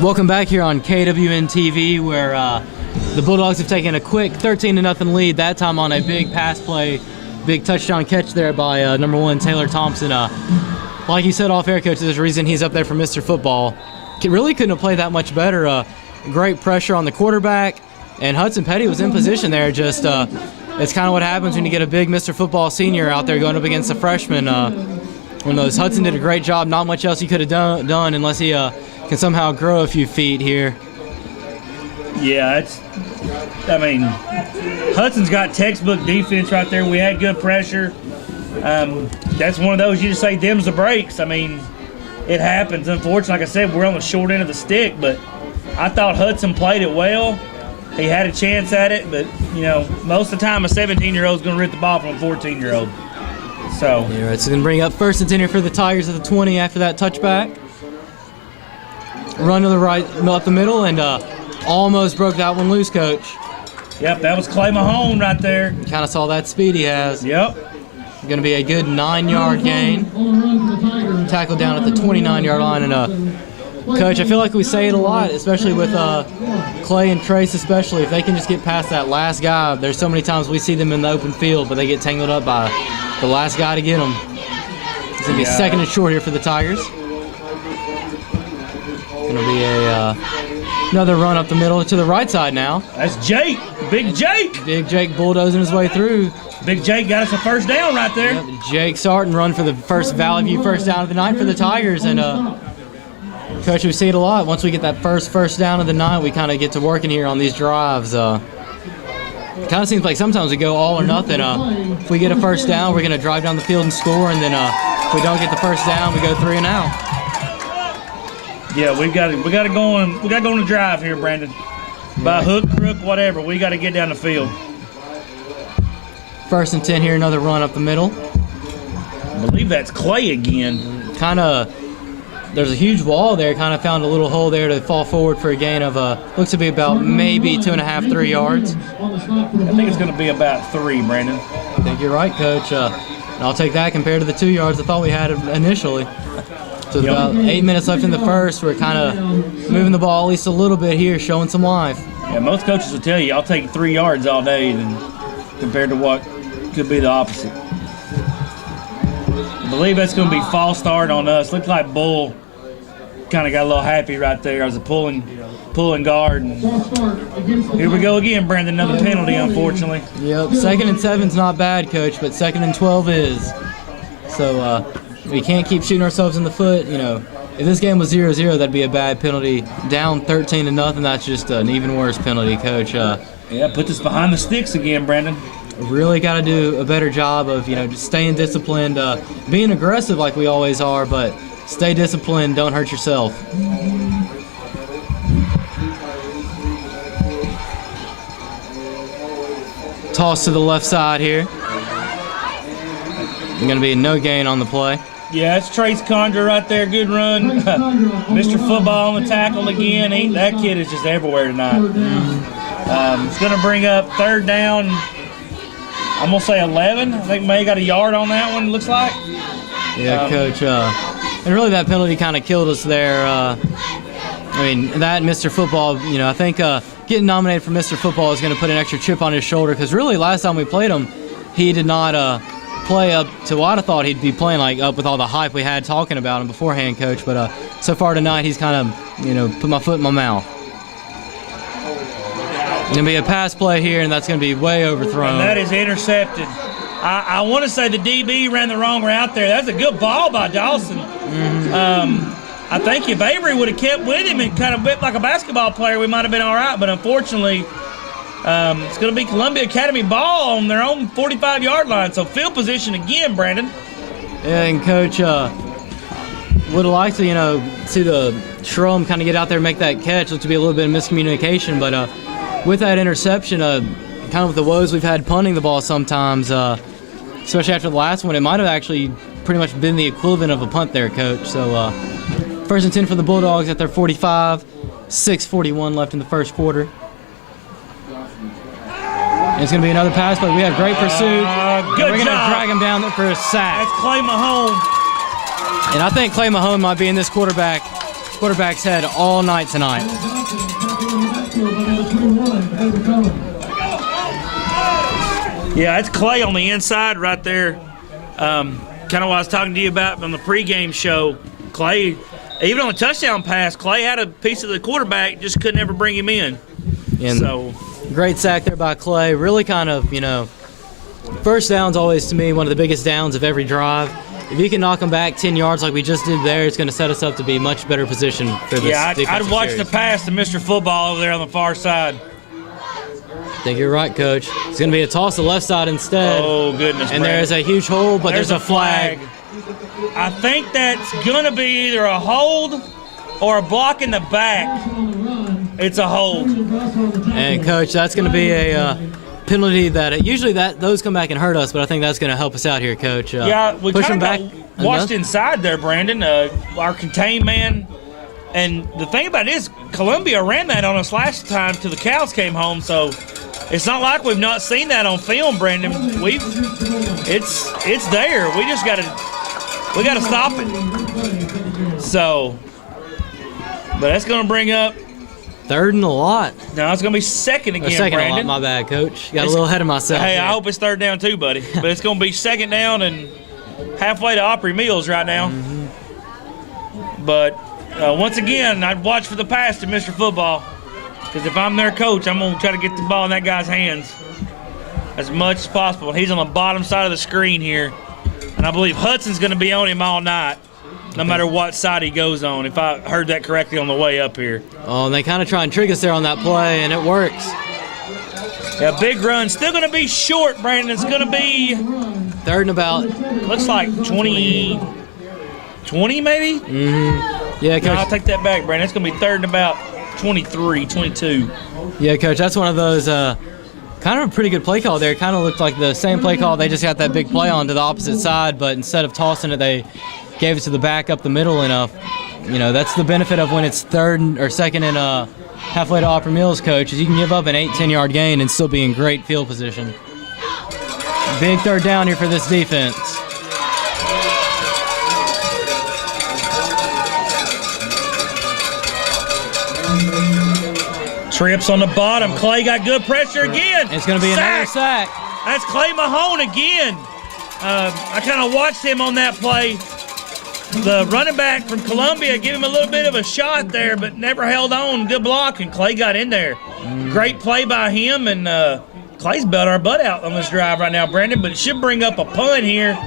Welcome back here on KWN TV, where the Bulldogs have taken a quick 13-0 lead, that time on a big pass play, big touchdown catch there by number 1 Taylor Thompson. Like you said off air, Coach, there's a reason he's up there for Mr. Football. Really couldn't have played that much better. Great pressure on the quarterback, and Hudson Petty was in position there. Just it's kind of what happens when you get a big Mr. Football senior out there going up against a freshman. Hudson did a great job. Not much else he could have done unless he can somehow grow a few feet here. Yeah, Hudson's got textbook defense right there. We had good pressure. That's one of those you just say, them's the breaks. It happens. Unfortunately, like I said, we're on the short end of the stick, but I thought Hudson played it well. He had a chance at it, but, most of the time a 17-year-old's going to rip the ball from a 14-year-old. So. Yeah, right, so going to bring up 1st and 10 here for the Tigers at the 20 after that touchback. Run to the right, up the middle, and almost broke that one loose, Coach. Yep, that was Clay Mahone right there. Kind of saw that speed he has. Yep. Going to be a good 9-yard gain. Tackle down at the 29-yard line. And, Coach, I feel like we say it a lot, especially with Clay and Trace especially. If they can just get past that last guy, there's so many times we see them in the open field, but they get tangled up by the last guy to get them. It's going to be 2nd and short here for the Tigers. Going to be another run up the middle to the right side now. That's Jake. Big Jake. Big Jake bulldozing his way through. Big Jake got us a first down right there. Yep, Jake Sarton run for the first Valley View first down of the night for the Tigers. And, Coach, we see it a lot. Once we get that first down of the night, we kind of get to working here on these drives. It kind of seems like sometimes we go all or nothing. If we get a first down, we're going to drive down the field and score. And then if we don't get the first down, we go 3 and out. Yeah, we got to go on the drive here, Brandon. By hook, crook, whatever, we got to get down the field. 1st and 10 here, another run up the middle. I believe that's Clay again. There's a huge wall there. Kind of found a little hole there to fall forward for a gain of looks to be about maybe 2.5, 3 yards. I think it's going to be about 3, Brandon. I think you're right, Coach. And I'll take that compared to the 2 yards I thought we had initially. So with about 8 minutes left in the first, we're kind of moving the ball at least a little bit here, showing some life. Yeah, most coaches will tell you, I'll take 3 yards all day compared to what could be the opposite. I believe that's going to be false start on us. Looks like Bull kind of got a little happy right there as a pulling guard. And here we go again, Brandon. Another penalty, unfortunately. Yep, 2nd and 7's not bad, Coach, but 2nd and 12 is. So we can't keep shooting ourselves in the foot. If this game was 0-0, that'd be a bad penalty. Down 13-0, that's just an even worse penalty, Coach. Put this behind the sticks again, Brandon. Really got to do a better job of, just staying disciplined, being aggressive like we always are, but stay disciplined, don't hurt yourself. Toss to the left side here. Going to be a no gain on the play. Yeah, it's Trace Condra right there. Good run. Mr. Football on the tackle again. That kid is just everywhere tonight. It's going to bring up 3rd down. I'm going to say 11. I think May got a yard on that one, looks like. Yeah, Coach. And really that penalty kind of killed us there. That Mr. Football, I think getting nominated for Mr. Football is going to put an extra chip on his shoulder because really last time we played him, he did not play up to what I thought he'd be playing up with all the hype we had talking about him beforehand, Coach. But so far tonight, he's kind of, put my foot in my mouth. Going to be a pass play here, and that's going to be way overthrown. And that is intercepted. I want to say the DB ran the wrong route there. That's a good ball by Dawson. Mm-hmm. I think if Avery would have kept with him and kind of whipped like a basketball player, we might have been all right. But unfortunately, it's going to be Columbia Academy ball on their own 45-yard line. So field position again, Brandon. Yeah, and Coach, would have liked to, see the Shrum kind of get out there and make that catch. Looked to be a little bit of miscommunication, but with that interception, kind of with the woes we've had punting the ball sometimes, especially after the last one, it might have actually pretty much been the equivalent of a punt there, Coach. So 1st and 10 for the Bulldogs at their 45, 6:41 left in the first quarter. And it's going to be another pass, but we have great pursuit. Good We're going to job. drag him down there for a sack. That's Clay Mahone. And I think Clay Mahone might be in this quarterback quarterback's head all night tonight. Yeah, it's Clay on the inside right there. Kind of what I was talking to you about on the pregame show. Clay, even on the touchdown pass, Clay had a piece of the quarterback, just couldn't ever bring him in. And so great sack there by Clay. Really kind of, first down's always, to me, one of the biggest downs of every drive. If you can knock them back 10 yards like we just did there, it's going to set us up to be much better position for this. Yeah, I'd watch series. the pass to Mr. Football over there on the far side. I think you're right, Coach. It's going to be a toss to the left side instead. Oh, goodness. And there's a huge hole, but there's a flag. I think that's going to be either a hold or a block in the back. It's a hold. And, Coach, that's going to be a penalty that usually those come back and hurt us, but I think that's going to help us out here, Coach. Yeah, we push kind them of back. watched inside there, Brandon. Our contained man. And the thing about it is, Columbia ran that on us last time till the cows came home, so it's not like we've not seen that on film, Brandon. It's there. We just gotta stop it. So, but that's gonna bring up third and a lot. No, it's gonna be second again, second Brandon. a lot, my bad, Coach. Got a little ahead of myself. Hey, here. I hope it's third down too, buddy. But it's gonna be second down and halfway to Opry Mills right now. Mm-hmm. But once again, I'd watch for the pass to Mr. Football, because if I'm their coach, I'm going to try to get the ball in that guy's hands as much as possible. He's on the bottom side of the screen here, and I believe Hudson's going to be on him all night, no matter what side he goes on, if I heard that correctly on the way up here. Oh, and they kind of try and trick us there on that play, and it works. Yeah, big run. Still going to be short, Brandon. It's going to be third and about. Looks like 20 maybe? Mm-hmm. Yeah, Coach. No, I'll take that back, Brandon. It's going to be third and about 23, 22. Yeah, Coach, that's one of those kind of a pretty good play call there. Kind of looked like the same play call. They just got that big play on to the opposite side, but instead of tossing it, they gave it to the back up the middle enough. That's the benefit of when it's third or second and halfway to Opry Mills, Coach, is you can give up an 8-10 yard gain and still be in great field position. Big third down here for this defense. Trips on the bottom. Clay got good pressure again. It's going to be another sack. That's Clay Mahone again. I kind of watched him on that play. The running back from Columbia gave him a little bit of a shot there, but never held on. Good block, and Clay got in there. Great play by him, and Clay's bailed our butt out on this drive right now, Brandon, but it should bring up a punt here.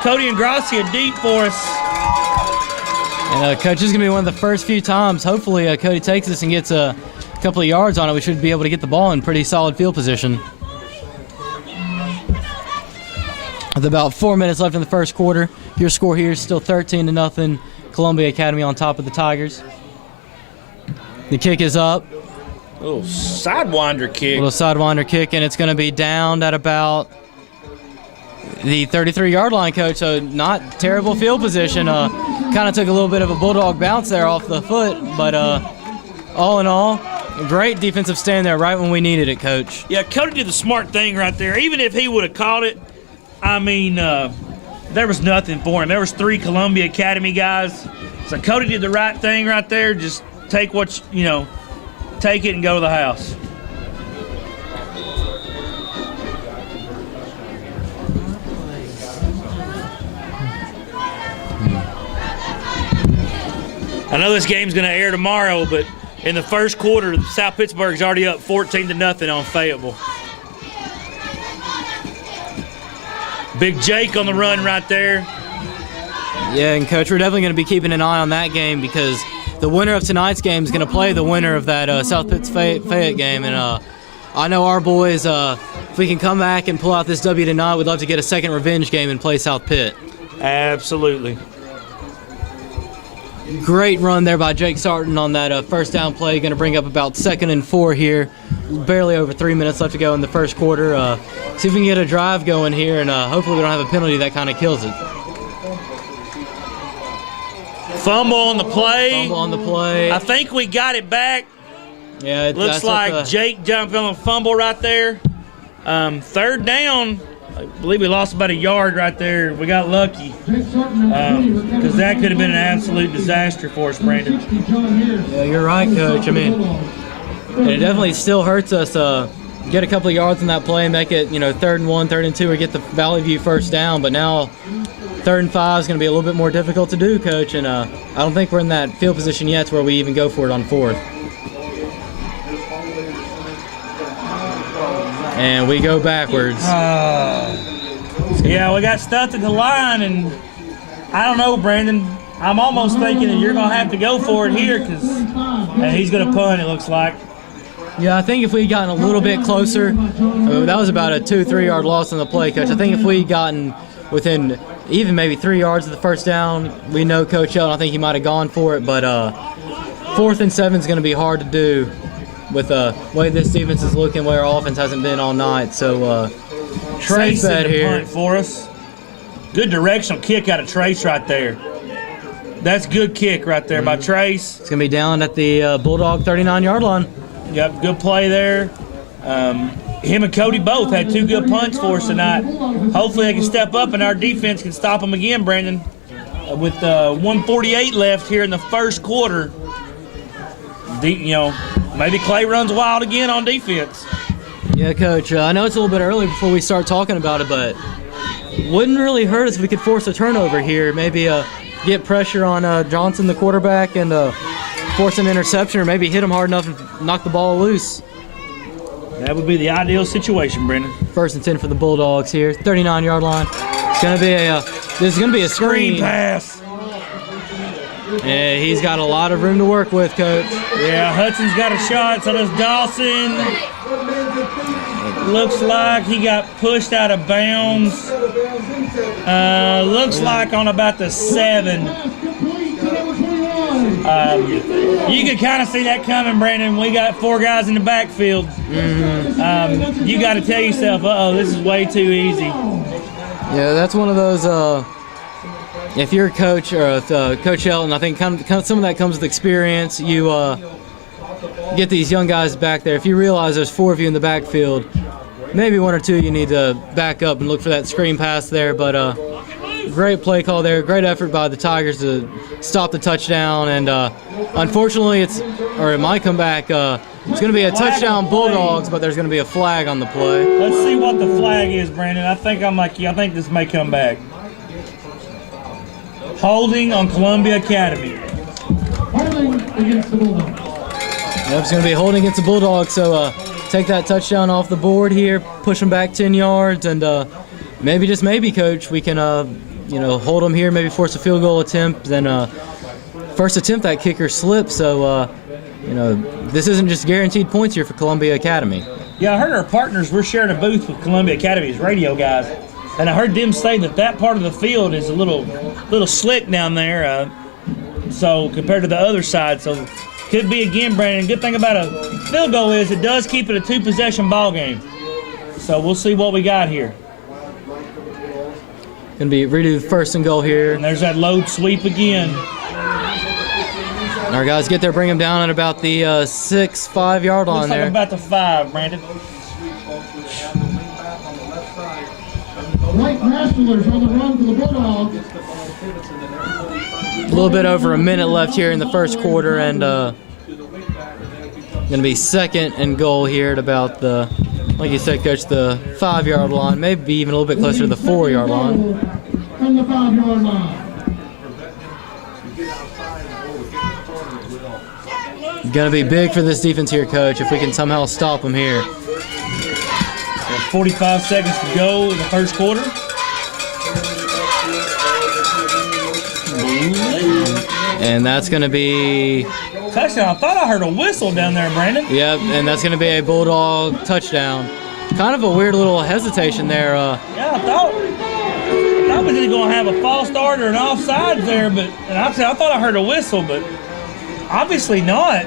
Cody and Gracia deep for us. And Coach, this is going to be one of the first few times, hopefully, Cody takes this and gets a couple of yards on it. We should be able to get the ball in pretty solid field position. With about 4 minutes left in the first quarter, your score here is still 13-0. Columbia Academy on top of the Tigers. The kick is up. A little sidewinder kick. Little sidewinder kick, and it's going to be down at about the 33-yard line, Coach. So not terrible field position. Kind of took a little bit of a bulldog bounce there off the foot, but all in all, great defensive stand there right when we needed it, Coach. Yeah, Cody did the smart thing right there. Even if he would have caught it, I mean, there was nothing for him. There was 3 Columbia Academy guys. So Cody did the right thing right there. Just take what, take it and go to the house. I know this game's going to air tomorrow, but in the first quarter, South Pittsburgh's already up 14-0 on Fayetteville. Big Jake on the run right there. Yeah, and Coach, we're definitely going to be keeping an eye on that game because the winner of tonight's game is going to play the winner of that South Pitt's Fayette game. And I know our boys, if we can come back and pull out this W tonight, we'd love to get a second revenge game and play South Pitt. Absolutely. Great run there by Jake Sarton on that first down play. Going to bring up about 2nd and 4 here. Barely over 3 minutes left to go in the first quarter. See if we can get a drive going here, and hopefully we don't have a penalty that kind of kills it. Fumble on the play. Fumble on the play. I think we got it back. Yeah, Looks like Jake jumped on a fumble right there. Third down. I believe we lost about a yard right there. We got lucky because that could have been an absolute disaster for us, Brandon. Yeah, you're right, Coach. I mean, and it definitely still hurts us get a couple of yards in that play and make it, 3rd and 1, 3rd and 2, or get the Valley View first down. But now 3rd and 5 is going to be a little bit more difficult to do, Coach. And I don't think we're in that field position yet to where we even go for it on 4th. And we go backwards. Yeah, we got stuck at the line, and I don't know, Brandon. I'm almost thinking that you're going to have to go for it here because he's going to punt, it looks like. Yeah, I think if we'd gotten a little bit closer, that was about a 2-3 yard loss on the play, Coach. I think if we'd gotten within even maybe 3 yards of the first down, we know Coach Elton, I think he might have gone for it, but 4th and 7 is going to be hard to do with the way this defense is looking, where our offense hasn't been all night. So Trace safe bet in the here. punt for us. Good directional kick out of Trace right there. That's good kick right there by Trace. It's going to be down at the Bulldog 39-yard line. Yep, good play there. Him and Cody both had 2 good punts for us tonight. Hopefully they can step up and our defense can stop them again, Brandon. With 1:48 left here in the first quarter, maybe Clay runs wild again on defense. Yeah, Coach, I know it's a little bit early before we start talking about it, but wouldn't really hurt us if we could force a turnover here. Maybe get pressure on Johnson, the quarterback, and force an interception, or maybe hit him hard enough and knock the ball loose. That would be the ideal situation, Brendan. 1st and 10 for the Bulldogs here, 39-yard line. It's gonna be this is gonna be a screen pass. Yeah, he's got a lot of room to work with, Coach. Yeah, Hudson's got a shot, so does Dawson. It looks like he got pushed out of bounds. Looks like on about the 7. You could kind of see that coming, Brandon. We got 4 guys in the backfield. You got to tell yourself, uh-oh, this is way too easy. Yeah, that's one of those, if you're a coach, or Coach Elton, I think some of that comes with experience. You get these young guys back there. If you realize there's 4 of you in the backfield, maybe 1 or 2 you need to back up and look for that screen pass there. But great play call there. Great effort by the Tigers to stop the touchdown. And unfortunately, it might come back. It's going to be a touchdown Bulldogs, but there's going to be a flag on the play. Let's see what the flag is, Brandon. I think I'm like you. I think this may come back. Holding on Columbia Academy. Holding against the Bulldogs. Yep, it's going to be holding against the Bulldogs. So take that touchdown off the board here, push them back 10 yards, and maybe, just maybe, Coach, we can hold them here, maybe force a field goal attempt. Then first attempt, that kicker slipped. So this isn't just guaranteed points here for Columbia Academy. Yeah, I heard our partners, we're sharing a booth with Columbia Academy's radio guys, and I heard them say that part of the field is a little slick down there, so compared to the other side. So could be again, Brandon. Good thing about a field goal is it does keep it a 2-possession ball game. So we'll see what we got here. Gonna be redo 1st and goal here. And there's that load sweep again. Our guys get there, bring them down at about the 6-5 yard line Looks like there. about the 5, Brandon. White Nationalers on the run for the Bulldogs. A little bit over a minute left here in the first quarter, and going to be 2nd and goal here at about the, like you said, Coach, the 5 yard line, maybe even a little bit closer to the 4 yard line. From the 5 yard line. Going to be big for this defense here, Coach, if we can somehow stop them here. 45 seconds to go in the first quarter. And that's going to be... Touchdown. I thought I heard a whistle down there, Brandon. Yep, and that's going to be a Bulldog touchdown. Kind of a weird little hesitation there. Yeah, I thought we was either going to have a false start or an offside there, and I thought I heard a whistle, but obviously not.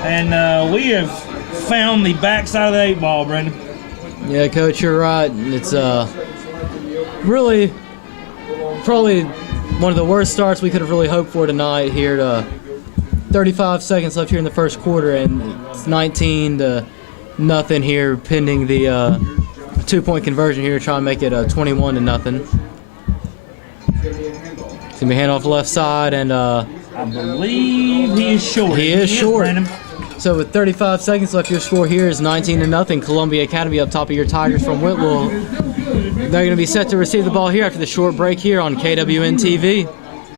And we have found the backside of the 8 ball, Brandon. Yeah, Coach, you're right. It's really probably one of the worst starts we could have really hoped for tonight here. 35 seconds left here in the first quarter, and it's 19-0 here pending the 2-point conversion here, trying to make it 21 to nothing. It's gonna be hand off left side, and I believe he is short. He is short. Brandon. so with 35 seconds left, your score here is 19 to nothing. Columbia Academy up top of your Tigers from Whitwell. They're gonna be set to receive the ball here after the short break here on KWN TV.